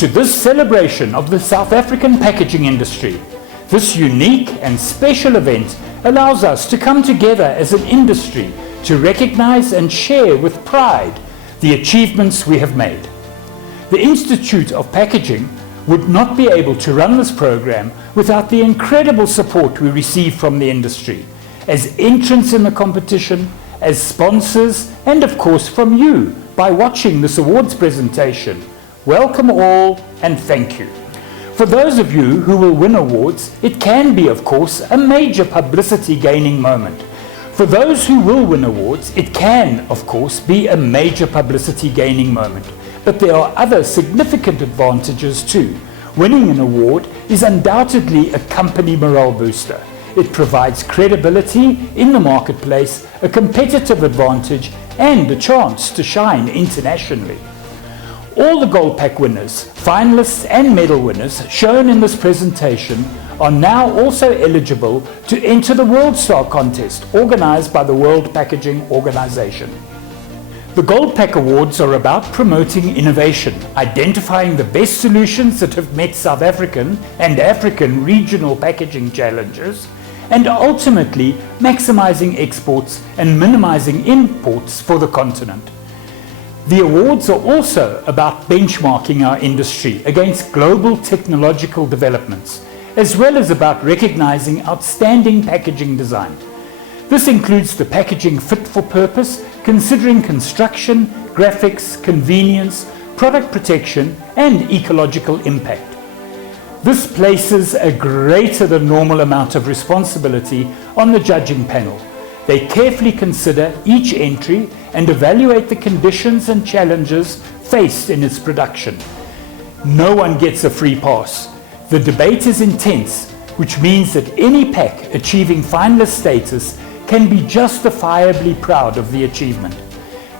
to this celebration of the South African packaging industry. This unique and special event allows us to come together as an industry to recognize and share with pride the achievements we have made. The Institute of Packaging would not be able to run this program without the incredible support we receive from the industry, as entrants in the competition, as sponsors, and of course from you by watching this awards presentation. Welcome all and thank you. For those of you who will win awards, it can be, of course, a major publicity gaining moment. For those who will win awards, it can, of course, be a major publicity gaining moment. But there are other significant advantages too. Winning an award is undoubtedly a company morale booster. It provides credibility in the marketplace, a competitive advantage, and a chance to shine internationally. All the Goldpack winners, finalists and medal winners shown in this presentation are now also eligible to enter the WorldStar contest organized by the World Packaging Organization. The Goldpack Awards are about promoting innovation, identifying the best solutions that have met South African and African regional packaging challenges, and ultimately maximizing exports and minimizing imports for the continent. The awards are also about benchmarking our industry against global technological developments, as well as about recognizing outstanding packaging design. This includes the packaging fit for purpose, considering construction, graphics, convenience, product protection, and ecological impact. This places a greater than normal amount of responsibility on the judging panel. They carefully consider each entry and evaluate the conditions and challenges faced in its production. No one gets a free pass. The debate is intense, which means that any pack achieving finalist status can be justifiably proud of the achievement.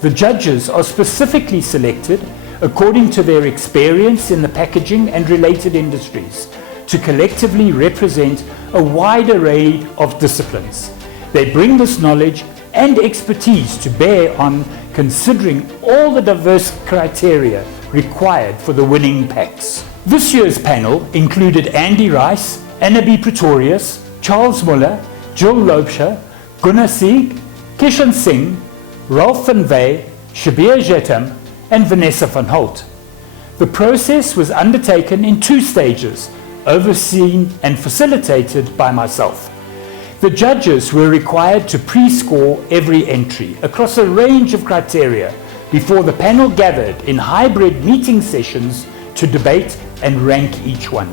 The judges are specifically selected according to their experience in the packaging and related industries to collectively represent a wide array of disciplines. They bring this knowledge and expertise to bear on considering all the diverse criteria required for the winning packs. This year's panel included Andy Rice, Anna B. Pretorius, Charles Muller, Jill Loubser, Gunnar Sieg, Kishan Singh, Ralph van Wey, Shabir Jetam, and Vanessa van Holt. The process was undertaken in 2 stages, overseen and facilitated by myself. The judges were required to pre-score every entry across a range of criteria before the panel gathered in hybrid meeting sessions to debate and rank each one.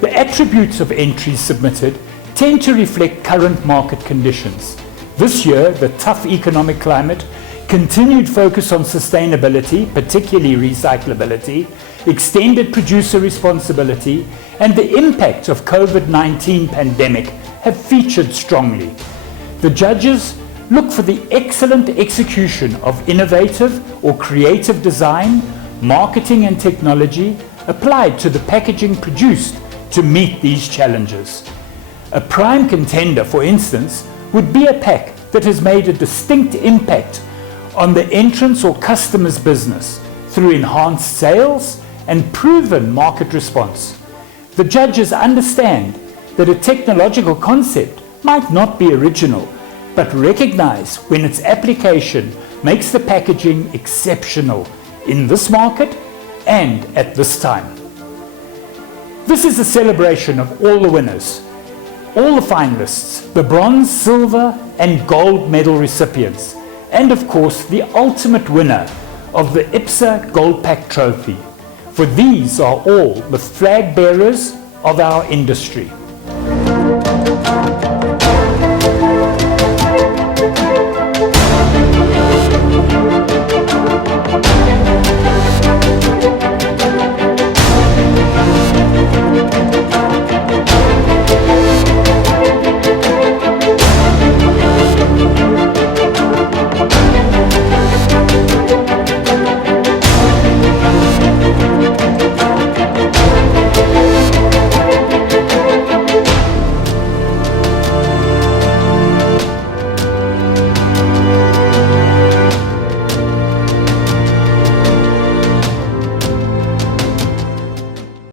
The attributes of entries submitted tend to reflect current market conditions. This year, the tough economic climate, continued focus on sustainability, particularly recyclability, extended producer responsibility, and the impact of COVID-19 pandemic have featured strongly. The judges look for the excellent execution of innovative or creative design, marketing and technology applied to the packaging produced to meet these challenges. A prime contender, for instance, would be a pack that has made a distinct impact on the entrant's or customer's business through enhanced sales and proven market response. The judges understand that a technological concept might not be original, but recognize when its application makes the packaging exceptional in this market and at this time. This is a celebration of all the winners, all the finalists, the bronze, silver, and gold medal recipients, and of course the ultimate winner of the IPSA Goldpack Trophy. For these are all the flag bearers of our industry.